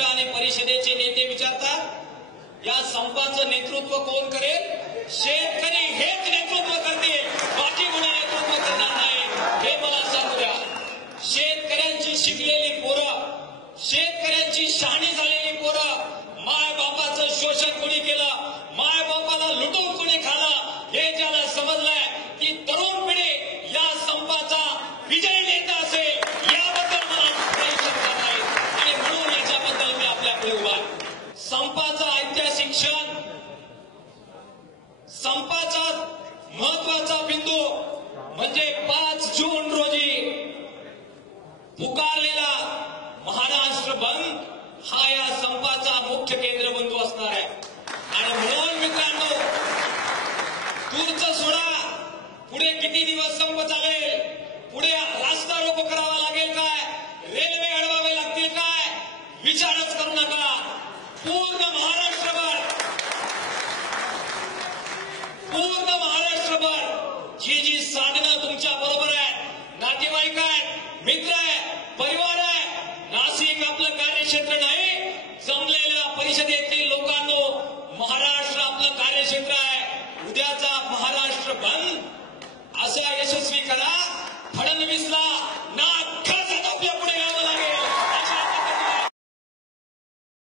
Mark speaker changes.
Speaker 1: मित्र आणि परिषदेचे नेते विचारतात या संपाचं नेतृत्व कोण करेल? शेतकरी हेच नेतृत्व करतील. बाकी कोणी नेतृत्व करणार नाही? हे मला सांगू द्या. शेतकऱ्यांची शिकलेली पोरं शेतकऱ्यांची शहाणी झालेली पोरं माय बापाचं शोषण कोणी संपाचा महत्त्वाचा बिंदू म्हणजे पाच जून रोजी पुकारलेला महाराष्ट्र बंद हा या संपाचा मुख्य केंद्रबिंदू असणार आहे. आणि म्हणून मित्रांनो तूरच सोडा. पुढे किती दिवस संप चालेल? पुढे रास्ता रोप करावा लागेल काय? रेल्वे अडवावे लागतील काय? विचारच करू नका. पूर्ण पूर्ण महाराष्ट्रभर जी जी साधना तुमच्या बरोबर आहेत. नातेवाईक आहेत मित्र आहे परिवार आहे नाशिक आपलं कार्यक्षेत्र नाही जमलेल्या परिषदेतील लोकांनो महाराष्ट्र आपलं कार्यक्षेत्र आहे. उद्याचा महाराष्ट्र बंद.